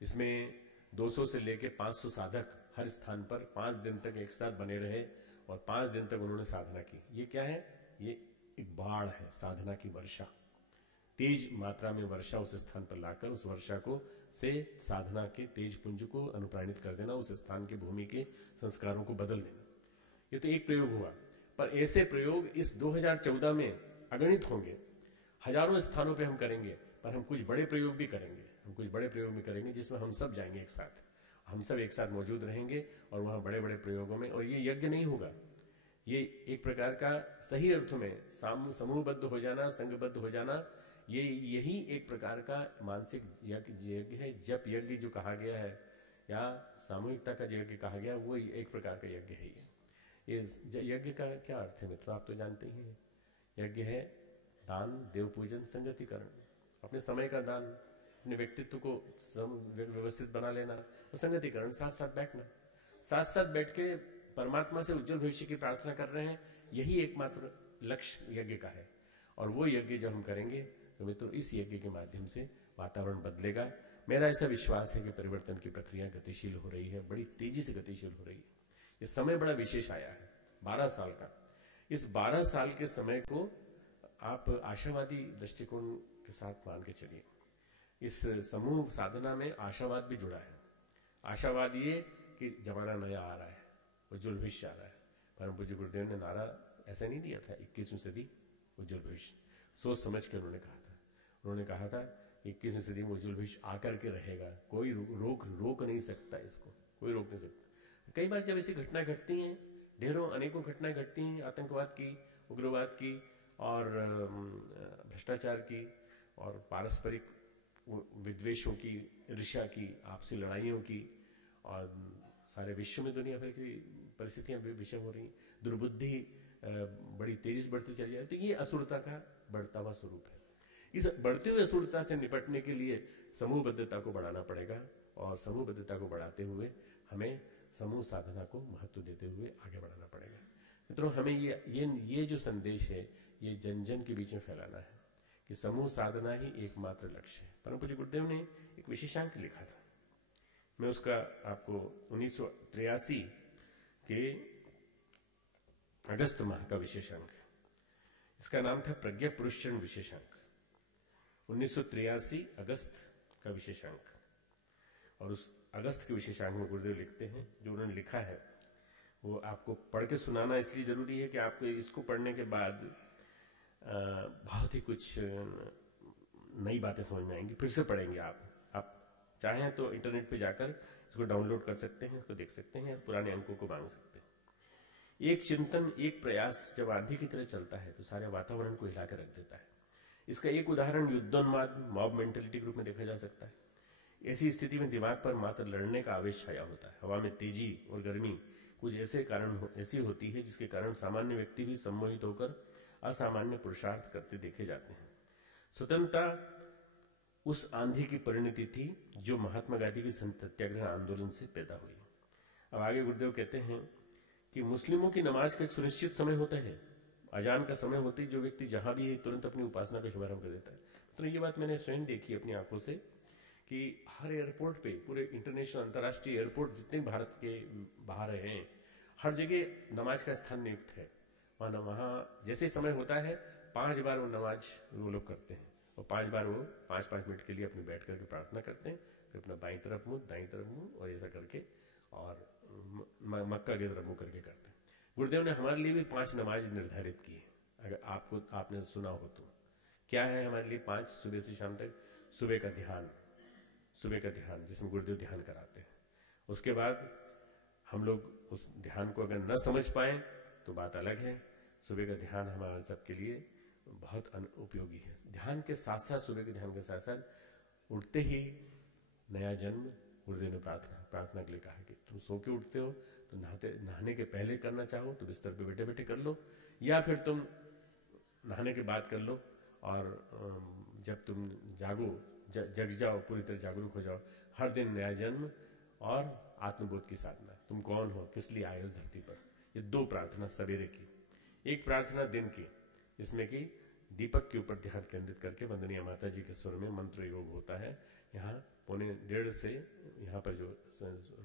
इसमें 200 से लेकर 500 साधक हर स्थान पर 5 दिन तक एक साथ बने रहे और 5 दिन तक उन्होंने साधना की। ये क्या है? ये एक बाढ़ है, साधना की वर्षा, तेज मात्रा में वर्षा उस स्थान पर लाकर उस वर्षा को से साधना के तेज पुंज को अनुप्राणित कर देना, उस स्थान की भूमि के संस्कारों को बदल देना। ये तो एक प्रयोग हुआ, पर ऐसे प्रयोग इस 2014 में अगणित होंगे। हजारों स्थानों पे हम करेंगे, पर हम कुछ बड़े प्रयोग भी करेंगे। हम कुछ बड़े प्रयोग भी करेंगे जिसमें हम सब जाएंगे एक साथ, हम सब एक साथ मौजूद रहेंगे और वहां बड़े बड़े प्रयोगों में। और ये यज्ञ नहीं होगा, ये एक प्रकार का सही अर्थों में समूहबद्ध हो जाना, संघबद्ध हो जाना, यही एक प्रकार का मानसिक यज्ञ है। जप यज्ञ जो कहा गया है या सामूहिकता का यज्ञ कहा गया, वो एक प्रकार का यज्ञ है। ये यज्ञ का क्या अर्थ है मित्रों? आप तो जानते ही हैं। यज्ञ है दान, देव पूजन, संगतिकरण, अपने समय का दान, अपने व्यक्तित्व को व्यवस्थित बना लेना, और संगतिकरण, साथ साथ बैठना, साथ साथ बैठ के परमात्मा से उज्जवल भविष्य की प्रार्थना कर रहे हैं। यही एकमात्र लक्ष्य यज्ञ का है। और वो यज्ञ जब हम करेंगे तो मित्रों इस यज्ञ के माध्यम से वातावरण बदलेगा। मेरा ऐसा विश्वास है कि परिवर्तन की प्रक्रिया गतिशील हो रही है, बड़ी तेजी से गतिशील हो रही है। ये समय बड़ा विशेष आया है, 12 साल का। इस 12 साल के समय को आप आशावादी दृष्टिकोण के साथ मान के चलिए। इस समूह साधना में आशावाद भी जुड़ा है। आशावाद ये कि जमाना नया आ रहा है, उज्जवल भविष्य आ रहा है। परम पूज्य गुरुदेव ने नारा ऐसा नहीं दिया था 21वीं सदी उज्जवल भविष्य, सोच समझ के उन्होंने कहा था। उन्होंने कहा था 21वीं सदी में उज्जवल भविष्य आकर के रहेगा, कोई रोक नहीं सकता इसको, कोई रोक नहीं सकता। कई बार जब ऐसी घटना घटती हैं, ढेरों अनेकों घटनाएं घटती हैं, आतंकवाद की, उग्रवाद की, और भ्रष्टाचार की, और पारस्परिक विद्वेषों की, ईर्ष्या की, आपसी लड़ाइयों की, और सारे विश्व में दुनिया भर की परिस्थितियां विषम हो रही, दुर्बुद्धि बड़ी तेजी से बढ़ती चली जाती है। ये असुरता का बढ़ता हुआ स्वरूप है। इस बढ़ती हुई असुरता से निपटने के लिए समूहबद्धता को बढ़ाना पड़ेगा, और समूहबद्धता को बढ़ाते हुए हमें समूह साधना को महत्व देते हुए आगे बढ़ाना पड़ेगा। मित्रों, हमें ये जो संदेश है ये जन जन के बीच में फैलाना है कि समूह साधना ही एकमात्र लक्ष्य है। परम पूज्य गुरुदेव ने एक विशेषांक लिखा था, मैं उसका आपको 1983 के अगस्त माह का विशेषांक है। इसका नाम था प्रज्ञा पुरुषचरण विशेषांक, 1983 अगस्त का विशेषांक। और उस अगस्त के विशेषांक में गुरुदेव लिखते हैं, जो उन्होंने लिखा है वो आपको पढ़ के सुनाना इसलिए जरूरी है कि आपको इसको पढ़ने के बाद बहुत ही कुछ नई बातें समझ में आएंगी। फिर से पढ़ेंगे आप चाहें तो इंटरनेट पे जाकर इसको डाउनलोड कर सकते हैं, इसको देख सकते हैं, पुराने अंकों को मांग सकते हैं। एक चिंतन, एक प्रयास जब आंधी की तरह चलता है तो सारे वातावरण को हिला कर रख देता है। इसका एक उदाहरण युद्धोन्माद, मॉब मेंटेलिटी के रूप में देखा जा सकता है। ऐसी स्थिति में दिमाग पर मात्र लड़ने का आवेश छाया होता है। हवा में तेजी और गर्मी कुछ ऐसी होती है जिसके कारण सामान्य व्यक्ति भी सम्मोहित होकर असामान्य पुरुषार्थ करते देखे जाते हैं। स्वतंत्रता उस आंधी की परिणति थी जो महात्मा गांधी की सत्याग्रह आंदोलन से पैदा हुई। अब आगे गुरुदेव कहते हैं कि मुस्लिमों की नमाज का एक सुनिश्चित समय होता है। अजान का समय होते ही जो व्यक्ति जहां भी है तुरंत अपनी उपासना का शुभारंभ कर देता है। तो ये बात मैंने स्वयं देखी अपनी आंखों से कि हर एयरपोर्ट पे, पूरे इंटरनेशनल अंतर्राष्ट्रीय एयरपोर्ट जितने भारत के बाहर हैं, हर जगह नमाज का स्थान नियुक्त है। वहां जैसे समय होता है 5 बार वो नमाज वो लोग करते हैं, और 5 बार वो 5-5 मिनट के लिए अपने बैठ करके प्रार्थना करते हैं, फिर अपना बाईं तरफ मुंह, दाईं तरफ मुंह, और ऐसा करके, और मक्का की तरफ मुंह करके करते हैं। गुरुदेव ने हमारे लिए भी 5 नमाज निर्धारित की है। अगर आपने सुना हो तो क्या है हमारे लिए 5? सुबह से शाम तक सुबह का ध्यान जिसमें गुरुदेव ध्यान कराते हैं। उसके बाद हम लोग उस ध्यान को अगर न समझ पाए तो बात अलग है। सुबह का ध्यान हमारे सबके लिए बहुत उपयोगी है। ध्यान के साथ साथ, सुबह के ध्यान के साथ साथ उठते ही नया जन्म, गुरुदेव ने प्रार्थना के लिए कहा कि तुम सो के उठते हो तो नहाने के पहले करना चाहो तो बिस्तर पे बैठे बैठे कर लो, या फिर तुम नहाने के बाद कर लो, और जब तुम जग जाओ, पूरी तरह जागरूक हो जाओ। हर दिन नया जन्म और आत्मबोध की साधना, तुम कौन हो, किस लिए आए हो धरती पर। ये 2 प्रार्थना सवेरे की, एक प्रार्थना दिन की, जिसमें कि दीपक के ऊपर ध्यान केंद्रित करके वंदनीय माता जी के स्वर में मंत्र योग होता है। यहाँ 1:45 से, यहाँ पर जो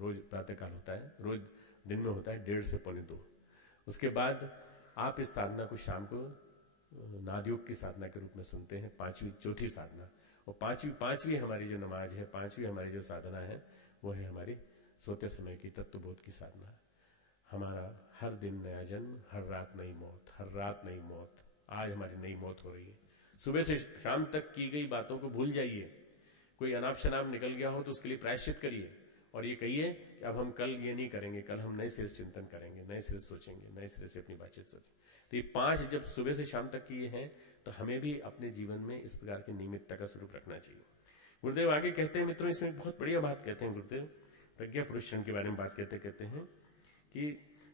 रोज प्रातःकाल होता है, रोज दिन में होता है 1:30 से 1:45। उसके बाद आप इस साधना को शाम को नादयोग की साधना के रूप में सुनते हैं, 5वीं चौथी साधना। और पांचवी हमारी जो नमाज है, 5वीं हमारी जो साधना है, वो है हमारी सोते समय की तत्वबोध की साधना। हमारा हर दिन नया जन्म, हर रात नई मौत, हर रात नई मौत। आज हमारी नई मौत हो रही है। सुबह से शाम तक की गई बातों को भूल जाइए। कोई अनाप शनाप निकल गया हो तो उसके लिए प्रायश्चित करिए, और ये कहिए कि अब हम कल ये नहीं करेंगे, कल हम नए सिरे से चिंतन करेंगे, नए सिरे से सोचेंगे, नए सिरे से अपनी बातचीत सोचेंगे। तो ये 5 जब सुबह से शाम तक किए हैं तो हमें भी अपने जीवन में इस प्रकार की नियमितता का स्वरूप रखना चाहिए। गुरुदेव आगे कहते हैं मित्रों, इसमें बहुत बढ़िया बात कहते हैं गुरुदेव, प्रज्ञा पुरुषचरण के बारे में बात कहते हैं कि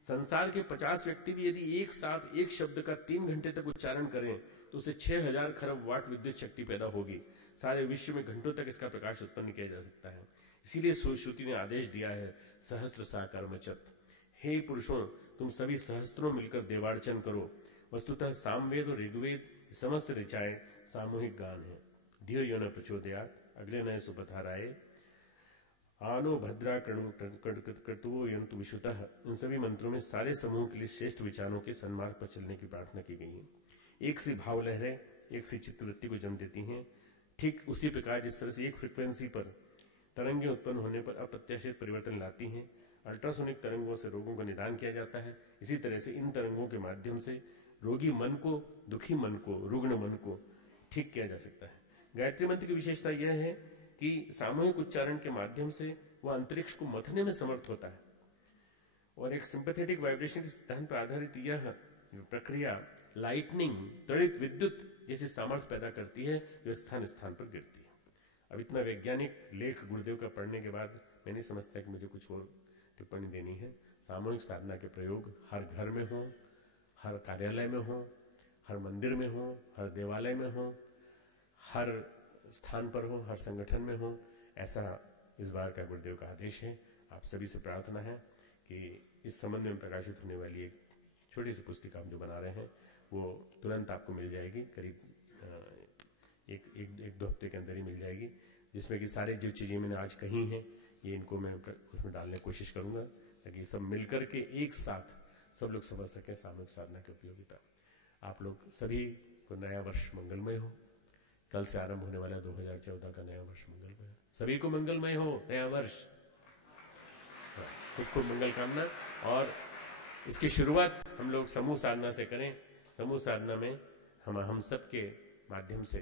संसार के 50 व्यक्ति भी यदि एक साथ एक शब्द का 3 घंटे तक उच्चारण करें तो उससे 6000 खरब वाट विद्युत शक्ति पैदा होगी। सारे विश्व में घंटों तक इसका प्रकाश उत्पन्न किया जा सकता है। इसीलिए श्रुति ने आदेश दिया है, सहस्त्र सा कर्मचत। हे पुरुषों, तुम सभी सहस्त्रों मिलकर देवार्चन करो। वस्तुतः सामवेद और ऋग्वेद समस्त ऋचाएं सामूहिक गान है। धियो यो न प्रचोदयात्, अगले नए सुपथाराए आनो भद्रा कर्तुवो यन्तु विशुतः। इन सभी मंत्रों में सारे समूह के लिए श्रेष्ठ विचारों के सन्मार्ग पर चलने की प्रार्थना की गई है। एक सी भाव लहरें एक सी चित्तवृत्ति को जन्म देती हैं। ठीक उसी प्रकार जिस तरह से एक फ्रीक्वेंसी पर तरंगें उत्पन्न होने पर अप्रत्याशित परिवर्तन लाती हैं, अल्ट्रासोनिक तरंगों से रोगों का निदान किया जाता है, इसी तरह से इन तरंगों के माध्यम से रोगी मन को, दुखी मन को, रुग्ण मन को ठीक किया जा सकता है। गायत्री मंत्र की विशेषता यह है कि सामूहिक उच्चारण के माध्यम से वह अंतरिक्ष को मथने में समर्थ होता है और एक सिंपैथेटिक वाइब्रेशन के सिद्धांत पर आधारित यह प्रक्रिया लाइटनिंग, त्वरित विद्युत जैसी सामर्थ्य पैदा करती है जो स्थान स्थान पर गिरती है। अब इतना वैज्ञानिक लेख गुरुदेव का पढ़ने के बाद मैं नहीं समझता कि मुझे कुछ और टिप्पणी देनी है। सामूहिक साधना के प्रयोग हर घर में हो, हर कार्यालय में हो, हर मंदिर में हो, हर देवालय में हो, हर स्थान पर हो, हर संगठन में हो, ऐसा इस बार का गुरुदेव का आदेश है। आप सभी से प्रार्थना है कि इस संबंध में प्रकाशित होने वाली एक छोटी सी पुस्तिका हम जो बना रहे हैं वो तुरंत आपको मिल जाएगी, करीब एक दो हफ्ते के अंदर ही मिल जाएगी, जिसमें कि सारे जो चीजें मैंने आज कही हैं ये इनको मैं उसमें डालने की कोशिश करूंगा ताकि सब मिलकर के एक साथ सब लोग समझ सकें सामूहिक साधना की उपयोगिता। आप लोग सभी को नया वर्ष मंगलमय हो। कल से आरंभ होने वाला 2014 का नया वर्ष मंगलमय हो। सभी को मंगलमय हो नया वर्ष। खूब खूब मंगल कामना। और इसकी शुरुआत हम लोग समूह साधना से करें। समूह साधना में हम सब के माध्यम से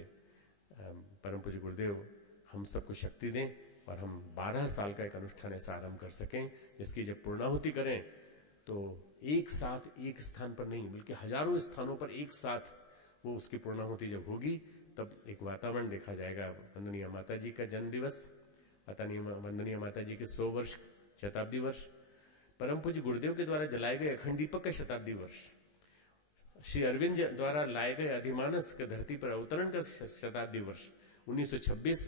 परम पूज्य गुरुदेव हम सबको शक्ति दें और हम 12 साल का एक अनुष्ठान ऐसा आरंभ कर सकें जिसकी जब पूर्णाहुति करें तो एक साथ एक स्थान पर नहीं बल्कि हजारों स्थानों पर एक साथ वो उसकी पूर्णाहुति जब होगी तब एक वातावरण देखा जाएगा। वंदनीय माता जी का जन्म दिवस, वंदनीय माता जी के 100 वर्ष शताब्दी वर्ष, परम पूज्य गुरुदेव के द्वारा जलाए गए अखंड दीपक का शताब्दी वर्ष, श्री अरविंद द्वारा लाए गए अधिमानस के धरती पर अवतरण का शताब्दी वर्ष, 1926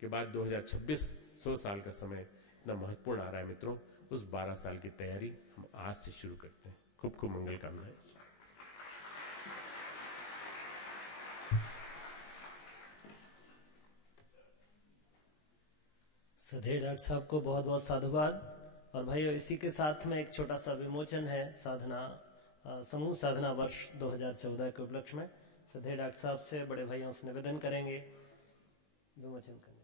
के बाद 2026 100 साल का समय इतना महत्वपूर्ण आ रहा है मित्रों। उस 12 साल की तैयारी हम आज से शुरू करते हैं। खूब खूब मंगल कामनाएं। सधे डॉक्टर साहब को बहुत बहुत साधुवाद। और भाइयों इसी के साथ में एक छोटा सा विमोचन है साधना समूह साधना वर्ष 2014 के उपलक्ष्य में। सधे डॉक्टर साहब से बड़े भाइयों से निवेदन करेंगे विमोचन करने का।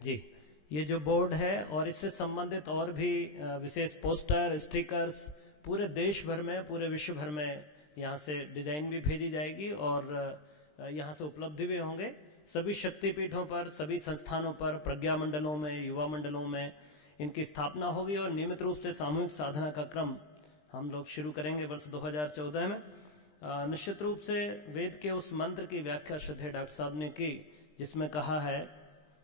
जी, ये जो बोर्ड है और इससे संबंधित और भी विशेष पोस्टर, स्टिकर्स पूरे देश भर में, पूरे विश्व भर में यहाँ से डिजाइन भी भेजी जाएगी और यहाँ से उपलब्ध भी होंगे। सभी शक्तिपीठों पर, सभी संस्थानों पर, प्रज्ञा मंडलों में, युवा मंडलों में इनकी स्थापना होगी और नियमित रूप से सामूहिक साधना का क्रम हम लोग शुरू करेंगे वर्ष 2014 में। निश्चित रूप से वेद के उस मंत्र की व्याख्या श्रद्धेय डॉक्टर साहब ने की जिसमें कहा है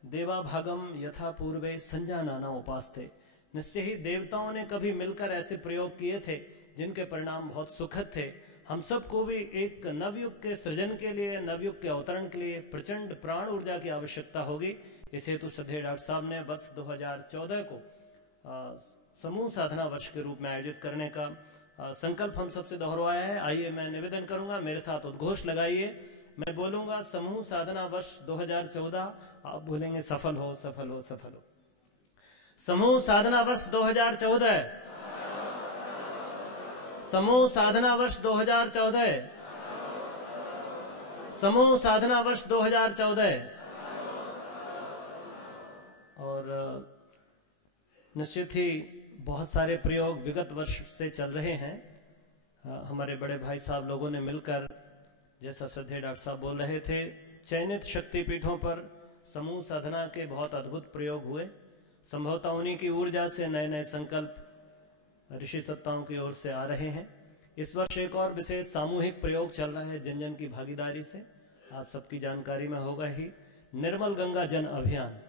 देवा भागम यथा पूर्वे संजानाना उपास्ते। निश्चय ही देवताओं ने कभी मिलकर ऐसे प्रयोग किए थे जिनके परिणाम बहुत सुखद थे। हम सबको भी एक नवयुग के सृजन के लिए, नवयुग के अवतरण के लिए प्रचंड प्राण ऊर्जा की आवश्यकता होगी। इस हेतु श्रद्धेय डॉक्टर साहब ने वर्ष 2014 को समूह साधना वर्ष के रूप में आयोजित करने का संकल्प हम सबसे दोहराया है। आइए मैं निवेदन करूंगा, मेरे साथ उद्घोष लगाइए। मैं बोलूंगा समूह साधना वर्ष 2014, आप बोलेंगे सफल हो सफल हो सफल हो। समूह साधना वर्ष 2014, समूह साधना वर्ष 2014, समूह साधना वर्ष 2014। और निश्चित ही बहुत सारे प्रयोग विगत वर्ष से चल रहे हैं। हमारे बड़े भाई साहब लोगों ने मिलकर, जैसा श्रद्धेय डॉक्टर साहब बोल रहे थे, चयनित शक्तिपीठों पर समूह साधना के बहुत अद्भुत प्रयोग हुए। संभवतः उन्हीं की ऊर्जा से नए नए संकल्प ऋषि सत्ताओं की ओर से आ रहे हैं। इस वर्ष एक और विशेष सामूहिक प्रयोग चल रहा है जन जन की भागीदारी से, आप सबकी जानकारी में होगा ही, निर्मल गंगा जन अभियान,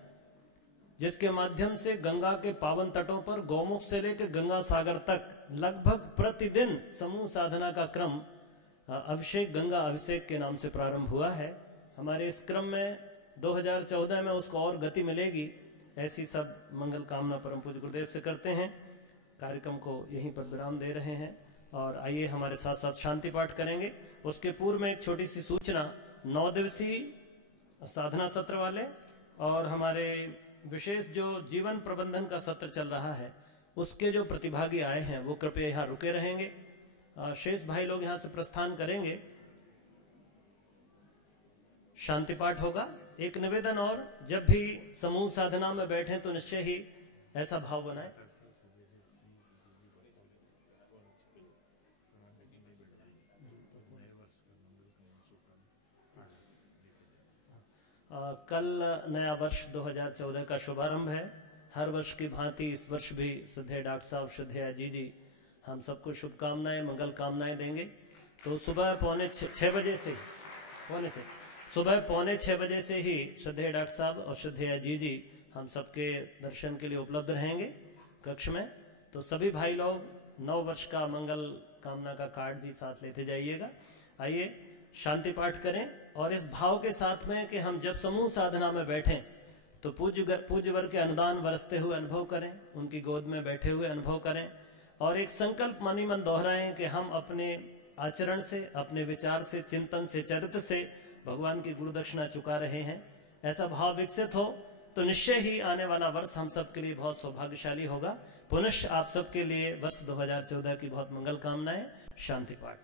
जिसके माध्यम से गंगा के पावन तटों पर गौमुख से लेकर गंगा सागर तक लगभग प्रतिदिन समूह साधना का क्रम अभिषेक गंगा अभिषेक के नाम से प्रारंभ हुआ है। हमारे इस क्रम में 2014 में उसको और गति मिलेगी, ऐसी सब मंगल कामना परम पूज्य गुरुदेव से करते हैं। कार्यक्रम को यहीं पर विराम दे रहे हैं और आइए हमारे साथ साथ शांति पाठ करेंगे। उसके पूर्व में एक छोटी सी सूचना, 9 दिवसीय साधना सत्र वाले और हमारे विशेष जो जीवन प्रबंधन का सत्र चल रहा है उसके जो प्रतिभागी आए हैं वो कृपया यहाँ रुके रहेंगे। शेष भाई लोग यहाँ से प्रस्थान करेंगे, शांति पाठ होगा। एक निवेदन और, जब भी समूह साधना में बैठे तो निश्चय ही ऐसा भाव बनाए कल नया वर्ष 2014 का शुभारंभ है। हर वर्ष की भांति इस वर्ष भी श्रद्धेय डॉक्टर साहब, श्रद्धेय जी हम सबको शुभकामनाएं, मंगल कामनाएं देंगे। तो सुबह पौने 6 बजे से सुबह पौने 6 बजे से ही श्रद्धेय डॉक्टर साहब और श्रद्धेय जी हम सबके दर्शन के लिए उपलब्ध रहेंगे कक्ष में। तो सभी भाई लोग 9 वर्ष का मंगल कामना का कार्ड भी साथ लेते जाइएगा। आइए शांति पाठ करें और इस भाव के साथ में कि हम जब समूह साधना में बैठें तो पूज्य वर्ग के अनुदान बरसते हुए अनुभव करें, उनकी गोद में बैठे हुए अनुभव करें और एक संकल्प मन ही मन दोहराएं कि हम अपने आचरण से, अपने विचार से, चिंतन से, चरित्र से भगवान की गुरु दक्षिणा चुका रहे हैं। ऐसा भाव विकसित हो तो निश्चय ही आने वाला वर्ष हम सबके लिए बहुत सौभाग्यशाली होगा। पुनः आप सबके लिए वर्ष 2014 की बहुत मंगल कामनाएं। शांति पाठ।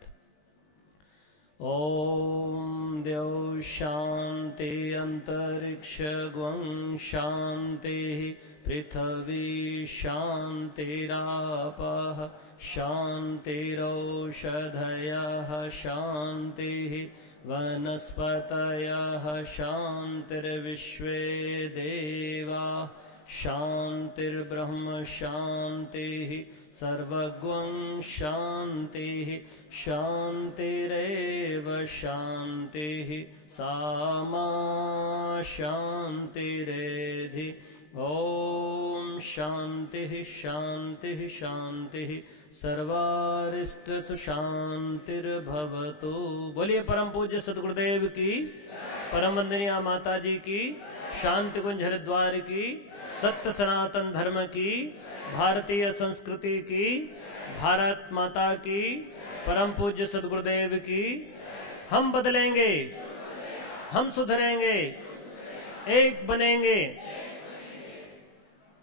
ओम देव शांति अंतरिक्ष ग्वं शांति पृथ्वी शांतिरापः शांतिरौषधयः शांतिः वनस्पतयः शांतिर्विश्वे देवाः शांतिर्ब्रह्म शांतिः सर्वगं शांतिः शांतिरेव शांतिः सामा शांतिरेधि। ओम शांतिः शांतिः शांतिः सर्वारिष्ट सुशांतिर्भवतु। बोलिए परम पूज्य सद्गुरुदेव की, परम वंदनीय माता जी की, शांति कुंज हरिद्वार की, सत्य सनातन धर्म की, भारतीय संस्कृति की, भारत माता की, परम पूज्य सद्गुरुदेव की। हम बदलेंगे, हम सुधरेंगे, एक बनेंगे,